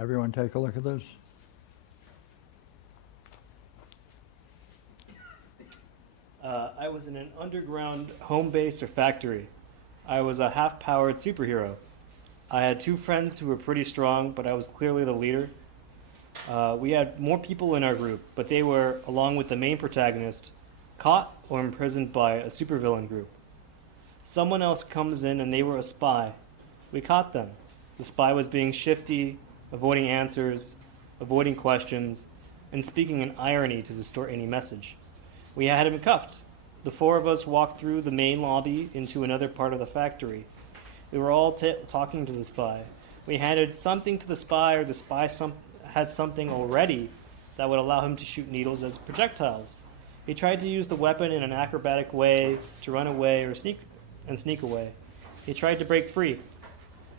Everyone take a look at this. I was in an underground home base or factory. I was a half-powered superhero. I had two friends who were pretty strong, but I was clearly the leader. We had more people in our group, but they were, along with the main protagonist, caught or imprisoned by a supervillain group. Someone else comes in and they were a spy. We caught them. The spy was being shifty, avoiding answers, avoiding questions, and speaking in irony to distort any message. We had him cuffed. The four of us walked through the main lobby into another part of the factory. We were all talking to the spy. We handed something to the spy, or the spy had something already that would allow him to shoot needles as projectiles. He tried to use the weapon in an acrobatic way to run away or sneak away. He tried to break free.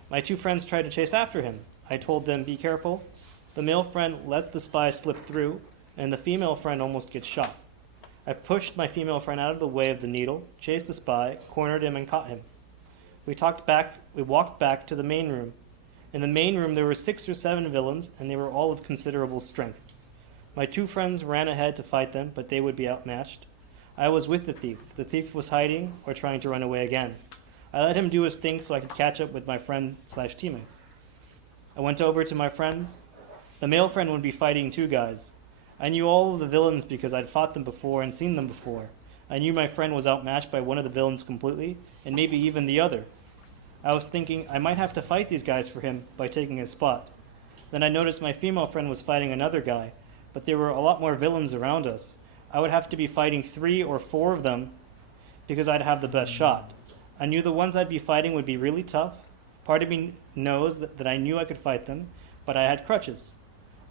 My two friends tried to chase after him. I told them, be careful. The male friend lets the spy slip through, and the female friend almost gets shot. I pushed my female friend out of the way of the needle, chased the spy, cornered him, and caught him. We walked back to the main room. In the main room, there were 6 or 7 villains, and they were all of considerable strength. My two friends ran ahead to fight them, but they would be outmatched. I was with the thief. The thief was hiding or trying to run away again. I let him do his thing so I could catch up with my friend/teammates. I went over to my friends. The male friend would be fighting 2 guys. I knew all of the villains because I'd fought them before and seen them before. I knew my friend was outmatched by one of the villains completely, and maybe even the other. I was thinking I might have to fight these guys for him by taking his spot. Then I noticed my female friend was fighting another guy, but there were a lot more villains around us. I would have to be fighting 3 or 4 of them because I'd have the best shot. I knew the ones I'd be fighting would be really tough. Part of me knows that I knew I could fight them, but I had crutches.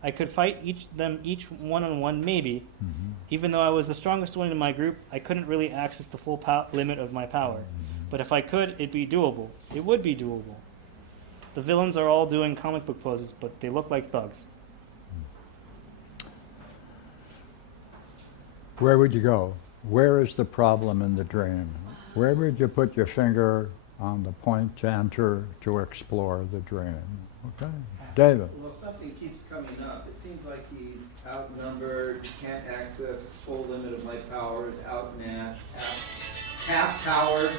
I could fight each one-on-one maybe. Even though I was the strongest one in my group, I couldn't really access the full limit of my power. But if I could, it'd be doable. It would be doable. The villains are all doing comic book poses, but they look like thugs. Where would you go? Where is the problem in the dream? Where would you put your finger on the point to enter to explore the dream? Okay, David. Well, something keeps coming up. It seems like he's outnumbered, can't access the full limit of my powers, outmatched, half-powered.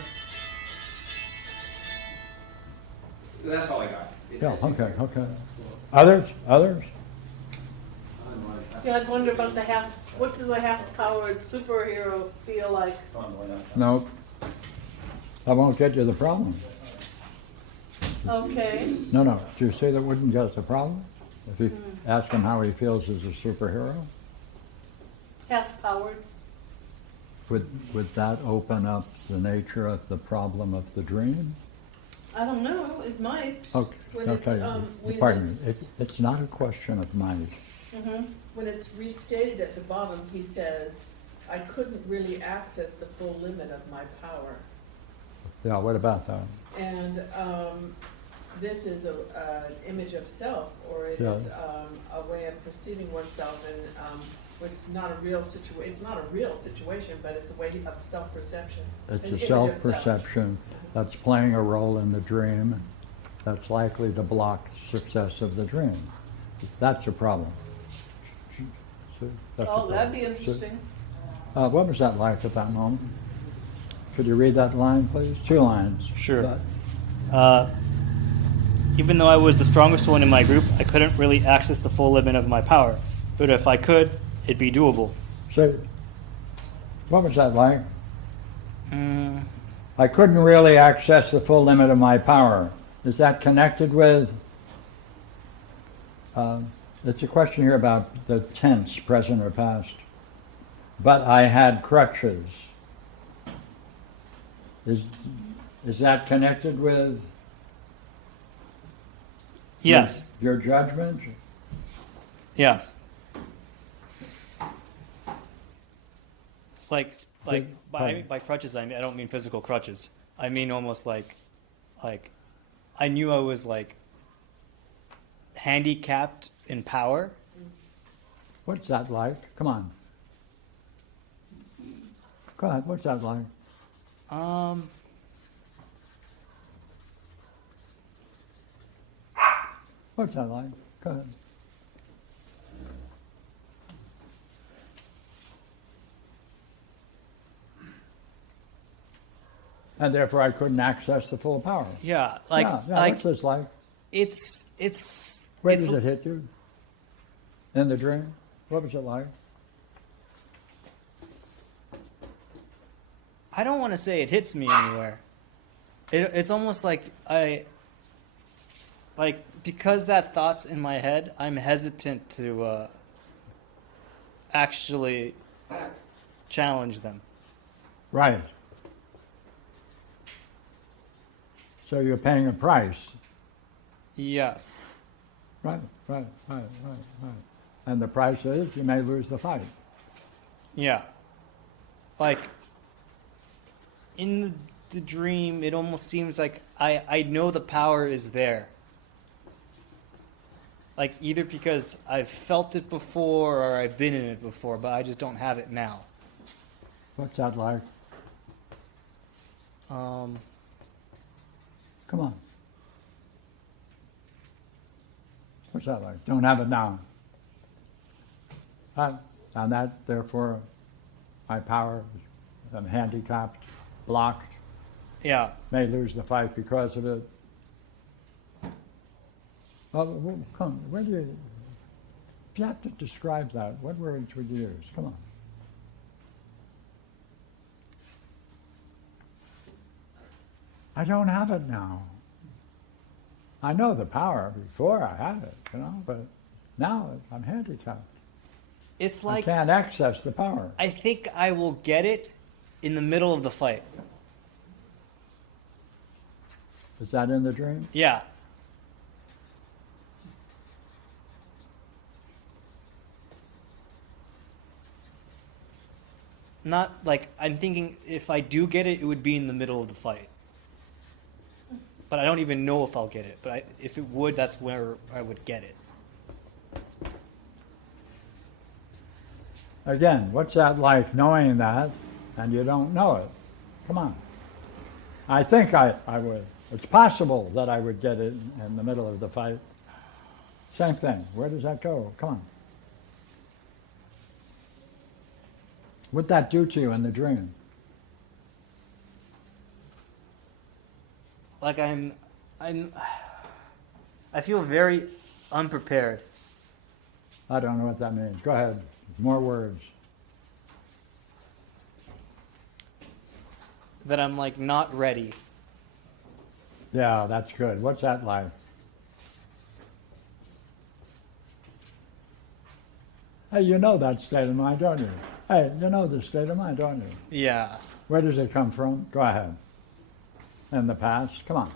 That's all I got. Yeah, okay. Others? Yeah, I'd wonder about what does a half-powered superhero feel like? No. That won't get you the problem. Okay. No. Do you see that wouldn't get us the problem? If you ask him how he feels as a superhero, Half-powered. would that open up the nature of the problem of the dream? I don't know. It might. Okay. Pardon me. It's not a question of might. When it's restated at the bottom, he says, I couldn't really access the full limit of my power. Yeah, what about that? And this is an image of self, or it is a way of perceiving oneself, and it's not a real situation. It's not a real situation, but it's a way of self-perception. It's a self-perception that's playing a role in the dream that's likely to block success of the dream. That's a problem. That'd be interesting. What was that like at that moment? Could you read that line, please? 2 lines. Sure. Even though I was the strongest one in my group, I couldn't really access the full limit of my power. But if I could, it'd be doable. So, what was that like? I couldn't really access the full limit of my power. Is that connected with? It's a question here about the tense, present or past. But I had crutches. Is that connected with? Yes. Your judgment? Yes. Like by crutches, I don't mean physical crutches. I mean almost like I knew I was like handicapped in power. What's that like? Come on. Go ahead. What's that like? What's that like? Go ahead. And therefore I couldn't access the full power. Yeah, Yeah, what's this like? it's Where it's did it hit you? In the dream? What was it like? I don't want to say it hits me anywhere. It's almost like because that thought's in my head, I'm hesitant to actually challenge them. Right. So you're paying a price. Yes. Right. And the price is you may lose the fight. Yeah. Like in the dream, it almost seems like I know the power is there. Like either because I've felt it before or I've been in it before, but I just don't have it now. What's that like? Come on. What's that like? Don't have it now. And that, therefore, my power, I'm handicapped, blocked, Yeah. may lose the fight because of it. Well, come, where do you, if you have to describe that, what words would you use? Come on. I don't have it now. I know the power before I had it, but now I'm handicapped. It's I like can't access the power. I think I will get it in the middle of the fight. Is that in the dream? Yeah. Not like I'm thinking if I do get it, it would be in the middle of the fight. But I don't even know if I'll get it. But if it would, that's where I would get it. Again, what's that like knowing that and you don't know it? Come on. I think I would. It's possible that I would get it in the middle of the fight. Same thing. Where does that go? Come on. What'd that do to you in the dream? Like I feel very unprepared. I don't know what that means. Go ahead. More words. That I'm like not ready. Yeah, that's good. What's that like? Hey, you know that state of mind, don't you? Hey, you know the state of mind, don't you? Yeah. Where does it come from? Go ahead. In the past? Come on.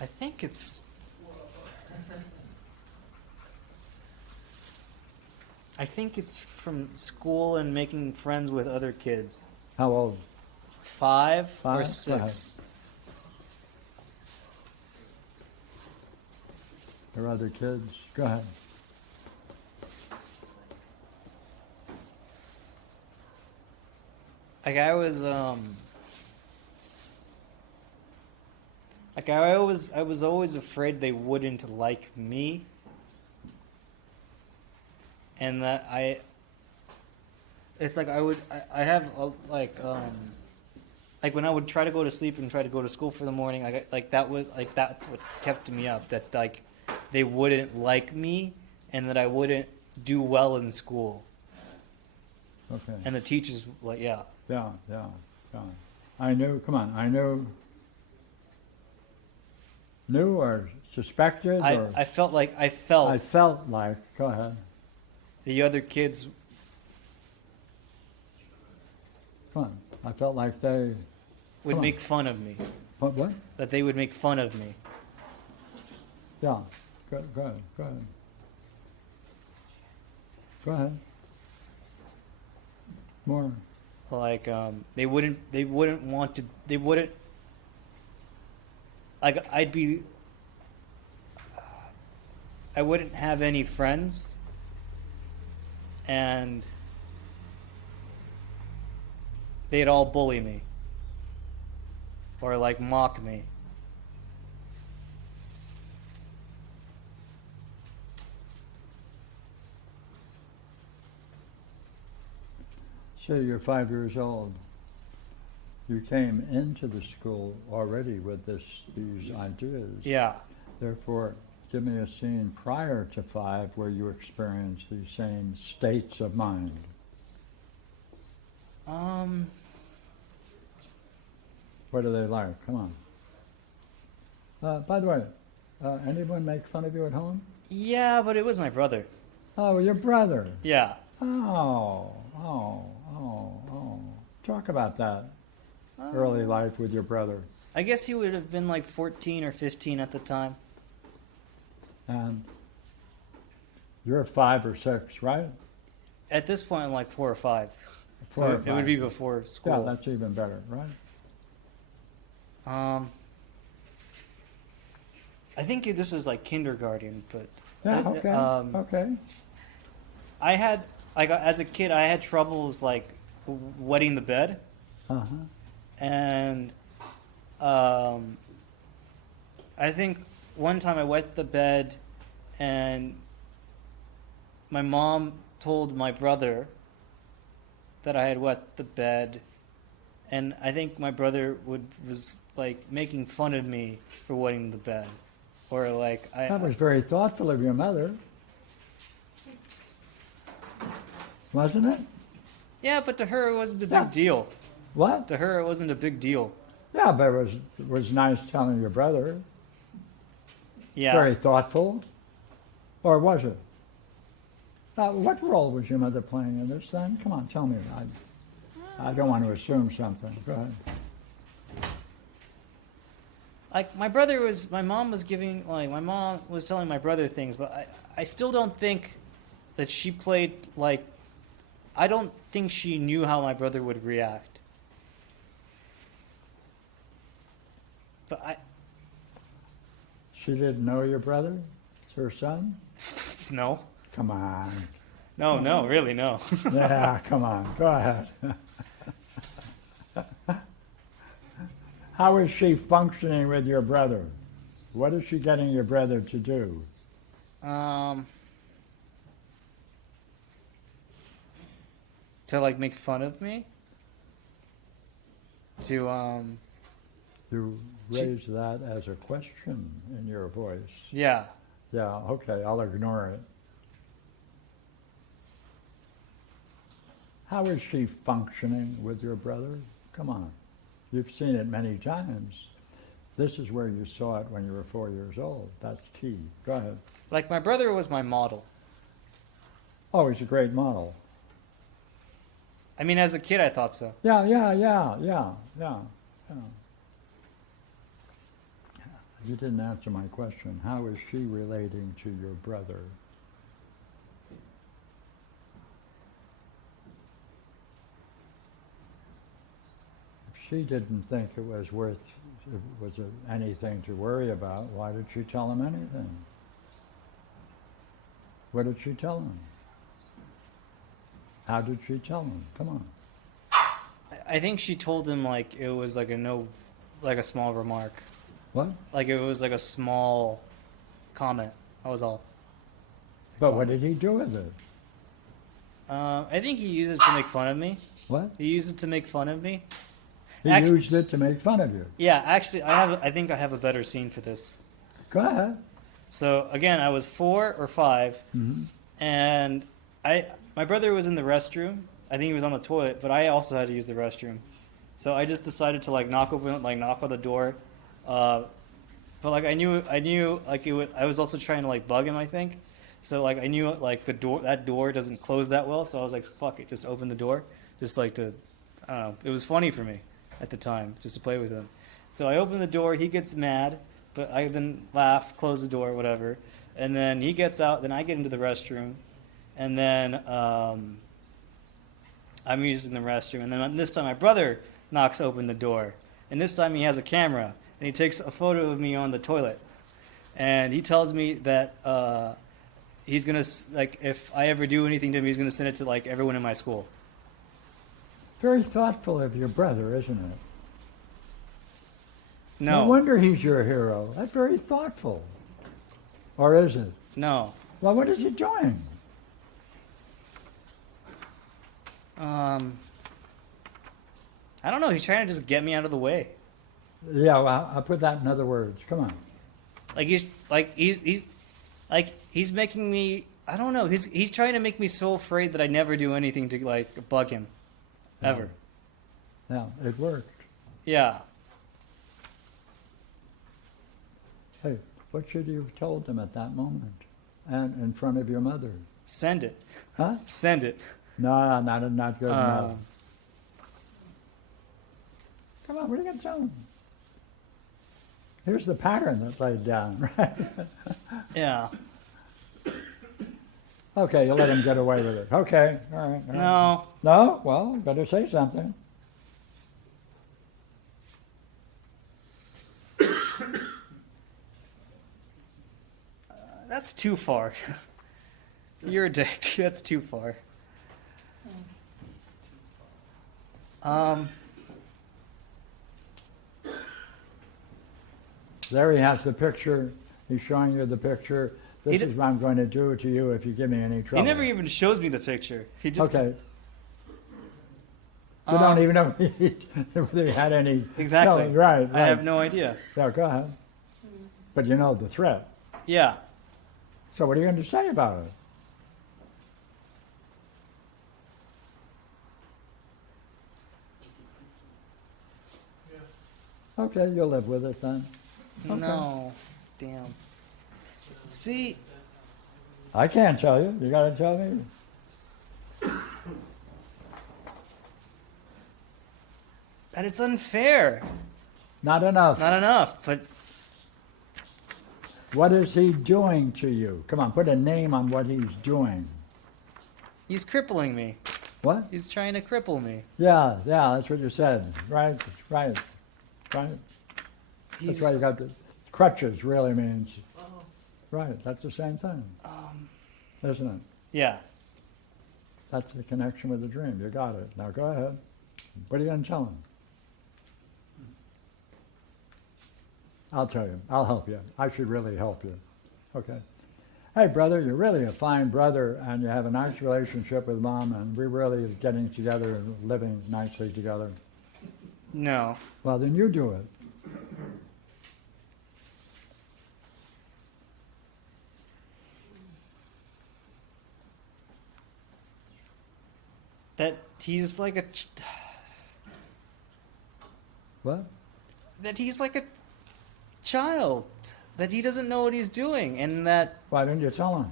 I think it's from school and making friends with other kids. How old? 5 or Five? Go 6. Or other kids? Go ahead. Like I was I was always afraid they wouldn't like me. And that it's like I have like when I would try to go to sleep and try to go to school for the morning, that's what kept me up, that like they wouldn't like me and that I wouldn't do well in school. Okay. And the teachers Yeah. I knew, come on, I knew or suspected or I felt like I felt like, go ahead. the other kids Come on. I felt like they would Come on. make fun of me. what? That they would make fun of me. Yeah. Go ahead. Go ahead. More. Like they wouldn't want to, they wouldn't, like I wouldn't have any friends, and they'd all bully me or like mock me. Say you're 5 years old. You came into the school already with these ideas. Yeah. Therefore, give me a scene prior to 5 where you experienced these same states of mind. What are they like? Come on. By the way, anyone make fun of you at home? Yeah, but it was my brother. Oh, your brother. Yeah. Oh. Talk about that. Early life with your brother. I guess he would have been like 14 or 15 at the time. And you're 5 or 6, right? At this point, I'm like 4 or 5. 4 or So it would 5. be before Yeah, school. that's even better, right? I think this was like kindergarten, but Yeah, okay. Okay. I had, like, as a kid, I had troubles like wetting the bed, Uh-huh. and I think one time I wet the bed, and my mom told my brother that I had wet the bed, and I think my brother was like making fun of me for wetting the bed, or like That was very thoughtful of your mother. Wasn't it? yeah, but to her it wasn't a Yeah. big deal. What? To her it wasn't a big deal. Yeah, but it was nice telling your brother. Yeah. Very thoughtful. Or was it? What role was your mother playing in this then? Come on, tell me. I don't want to assume something. Go ahead. Like my mom was telling my brother things, but I still don't think that she played like, I don't think she knew how my brother would react. But She didn't know your brother? It's her son? no, Come on. no, really, no. Yeah, come on. Go ahead. How is she functioning with your brother? What is she getting your brother to do? To like make fun of me. To You raise that as a question in your voice. yeah. Yeah, okay, I'll ignore it. How is she functioning with your brother? Come on. You've seen it many times. This is where you saw it when you were 4 years old. That's key. Go ahead. Like my brother was my model. Oh, he's a great model. I mean, as a kid, I thought so. Yeah. You didn't answer my question. How is she relating to your brother? If she didn't think it was anything to worry about, why did she tell him anything? What did she tell him? How did she tell him? Come on. I think she told him like it was like a small remark. What? Like it was like a small comment. That was all. But what did he do with it? I think he used it to make fun of me. What? He used it to make fun of me. He used it to make fun of you. Yeah, actually, I think I have a better scene for this. Go ahead. So again, I was 4 or 5, Mm-hmm. and my brother was in the restroom. I think he was on the toilet, but I also had to use the restroom. So I just decided to knock on the door. But like I knew like it would. I was also trying to bug him, I think. So I knew that door doesn't close that well. So I was like, fuck it, just open the door, just to I don't know. It was funny for me at the time just to play with him. So I open the door. He gets mad, but I then laugh, close the door, whatever. And then he gets out. Then I get into the restroom, and then I'm using the restroom. And then this time my brother knocks open the door, and this time he has a camera. And he takes a photo of me on the toilet. And he tells me that he's gonna like if I ever do anything to him, he's gonna send it to like everyone in my school. Very thoughtful of your brother, isn't it? No, No wonder he's your hero. That's very thoughtful. Or is it? no. Well, what is he doing? I don't know. He's trying to just get me out of the way. Yeah, well, I'll put that in other words. Come on. Like he's making me. I don't know. He's trying to make me so afraid that I never do anything to like bug him, ever. Yeah, it worked. Yeah. Hey, what should you have told him at that moment? And in front of your mother? Send it. Huh? Send it. No, not good enough. Come on, what are you going to tell him? Here's the pattern that's laid down, right? Yeah. Okay, you let him get away with it. Okay, all right. No. No? Well, better say something. That's too far. You're a dick. That's too far. There he has the picture. He's showing you the picture. This is what I'm going to do to you if you give me any trouble. He never even shows me the picture. He just Okay. You don't even know if they had any. Exactly. No, right. I have no idea. Yeah, go ahead. But you know the threat. Yeah. So what are you going to say about it? Okay, you'll live with it then. Okay. No. Damn. See, I can't tell you. You got to tell me. that it's unfair. Not enough. Not enough, but What is he doing to you? Come on, put a name on what he's doing. he's crippling me. What? He's trying to cripple me. Yeah, that's what you said. Right. That's He's, why you got the crutches. Really means. Right. That's the same thing, isn't it? Yeah. That's the connection with the dream. You got it. Now go ahead. What are you going to tell him? I'll tell you. I'll help you. I should really help you. Okay. Hey, brother, you're really a fine brother, and you have a nice relationship with Mom, and we're really getting together and living nicely together. No. Well, then you do it. That he's like a. What? That he's like a child. That he doesn't know what he's doing, and that Why didn't you tell him?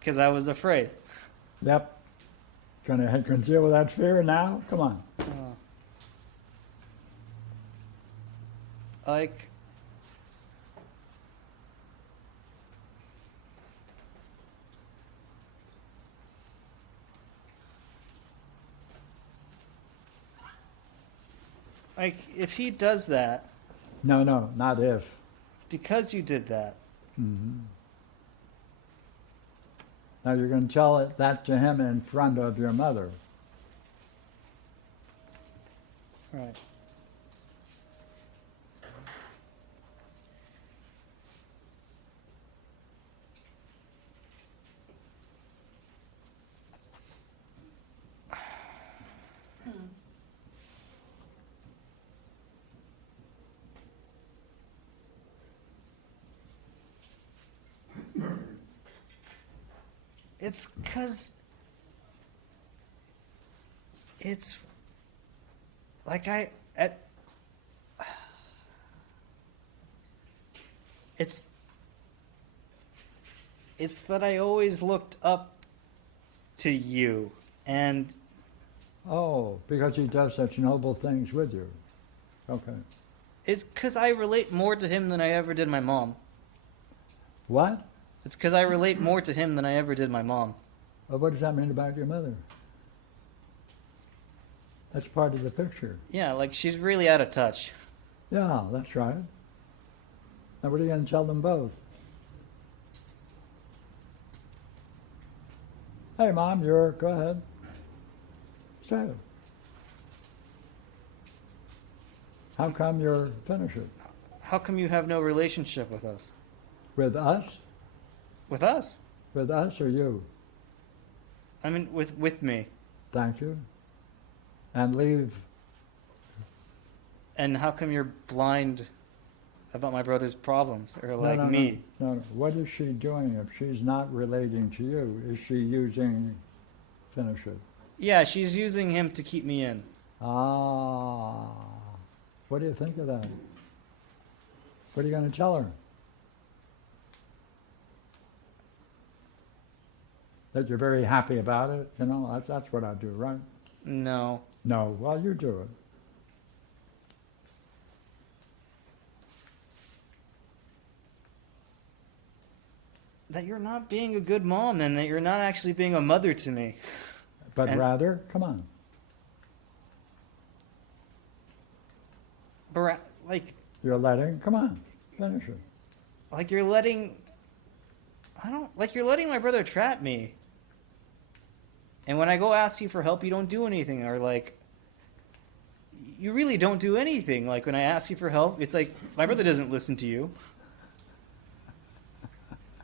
because I was afraid. Yep. Gonna deal with that fear now? Come on. Like. Like, if he does that, No, not if. because you did that, Now you're going to tell that to him in front of your mother. right? It's because it's like it's that I always looked up to you, and Oh, because he does such noble things with you. Okay. it's because I relate more to him than I ever did my mom. What? It's because I relate more to him than I ever did my mom. Well, what does that mean about your mother? That's part of the picture. Yeah, like she's really out of touch. Yeah, that's right. Now what are you going to tell them both? Hey, Mom, go ahead. Say it. How come you're finish it? How come you have no relationship with us? With us? With us? With us or you? I mean, with me. Thank you. And leave. And how come you're blind about my brother's problems, or like no, me? No. What is she doing if she's not relating to you? Is she using, finish it? Yeah, she's using him to keep me in. Ah. What do you think of that? What are you going to tell her? That you're very happy about it? You know, that's what I do, right? No. No. Well, you do it. That you're not being a good mom, and that you're not actually being a mother to me. But And- rather, come on. Like You're letting, come on, finish it. you're letting, you're letting my brother trap me. And when I go ask you for help, you don't do anything, or like, you really don't do anything. Like when I ask you for help, it's like my brother doesn't listen to you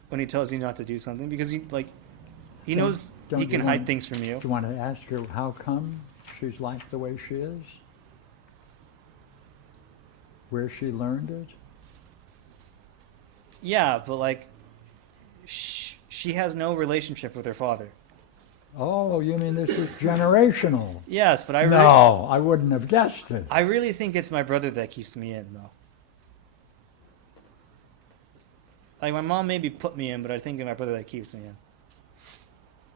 when he tells you not to do something, because he knows Don't he you can want- hide things from you. Do you want to ask her how come she's like the way she is? Where she learned it? Yeah, but like, she has no relationship with her father. Oh, you mean this is generational? Yes, but I wouldn't have guessed it. I really think it's my brother that keeps me in, though. Like, my mom maybe put me in, but I think it's my brother that keeps me in.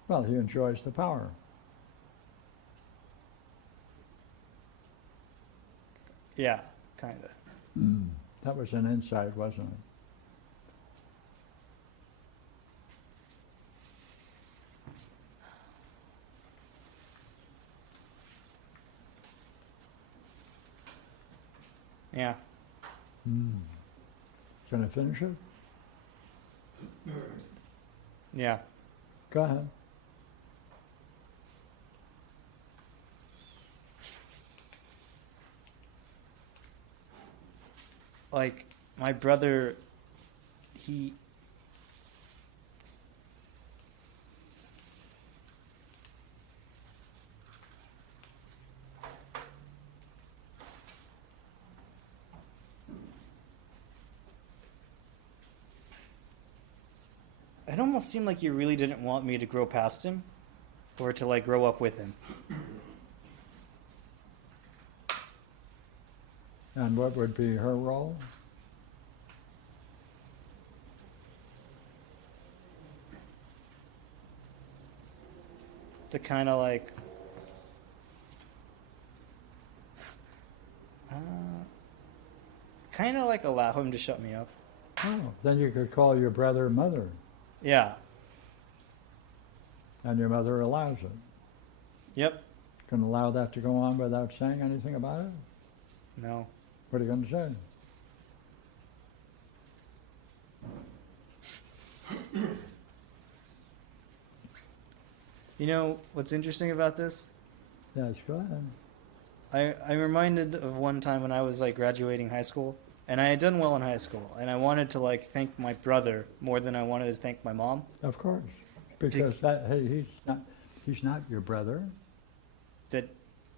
Well, he enjoys the power. Yeah, kind of. That was an insight, wasn't it? Yeah. Gonna finish it? Yeah. Go ahead. Like, my brother, he... It almost seemed like you really didn't want me to grow past him, or to, like, grow up with him. And what would be her role? To kind of, like... kind of, like, allow him to shut me up. Oh, then you could call your brother mother, Yeah. and your mother allows it. Yep. Can allow that to go on without saying anything about it? No. What are you going to say? You know what's interesting about this? Yes, go ahead. I'm reminded of one time when I was like graduating high school, and I had done well in high school, and I wanted to like thank my brother more than I wanted to thank my mom. Of course, because he's not your brother. That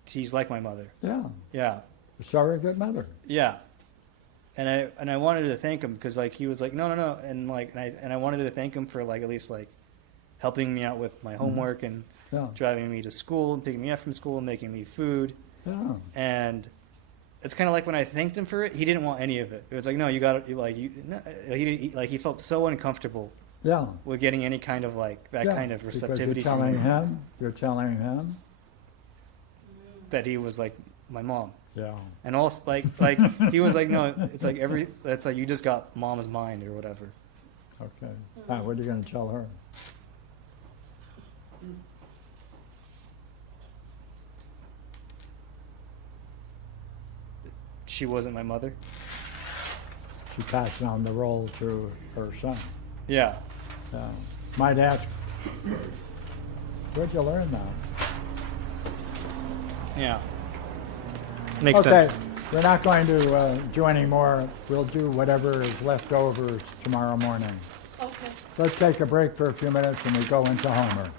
he's like my mother. Yeah, Yeah, a surrogate mother. yeah. And I wanted to thank him because like he was like no, and like and I wanted to thank him for like at least like helping me out with my homework and Yeah, driving me to school and picking me up from school and making me food. yeah. And it's kind of like when I thanked him for it, he didn't want any of it. It was like, no, you got to like he felt so uncomfortable Yeah. with getting any kind of like that Yeah, kind of because receptivity you're from telling me, him, you're telling him, that he was like my mom. yeah. And also like he was like, no, it's like that's like you just got mom's mind or whatever. Okay. What are you going to tell her? She wasn't my mother. She passed on the role to her son. Yeah. Yeah. Might ask, Where'd you learn that? Yeah. Makes Okay, sense. we're not going to do any more. We'll do whatever is left over tomorrow morning. Okay. Let's take a break for a few minutes and we go into Homer.